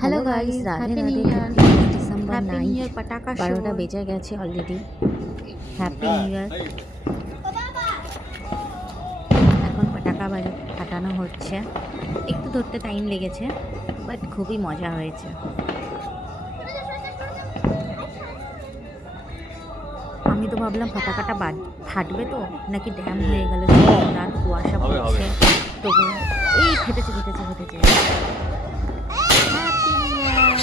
Hello guys, Radhe happy Radhe. New year. 31 December happy new night, year পটাকা show. 12টা বেজে গেছে অলরেডি। Happy new year. এখন পটাকা ফাটানো হচ্ছে। একটু ধরতে টাইম লেগেছে, বাট খুবই মজা হয়েছে। আমি তো ভাবলাম পটাকাটা ফাটবে তো নাকি ড্যাম হয়ে গেল, রাত কুয়াশা পড়ছে। তবু এই ফেটেছে ফেটেছে ফেটেছে। Happy new year.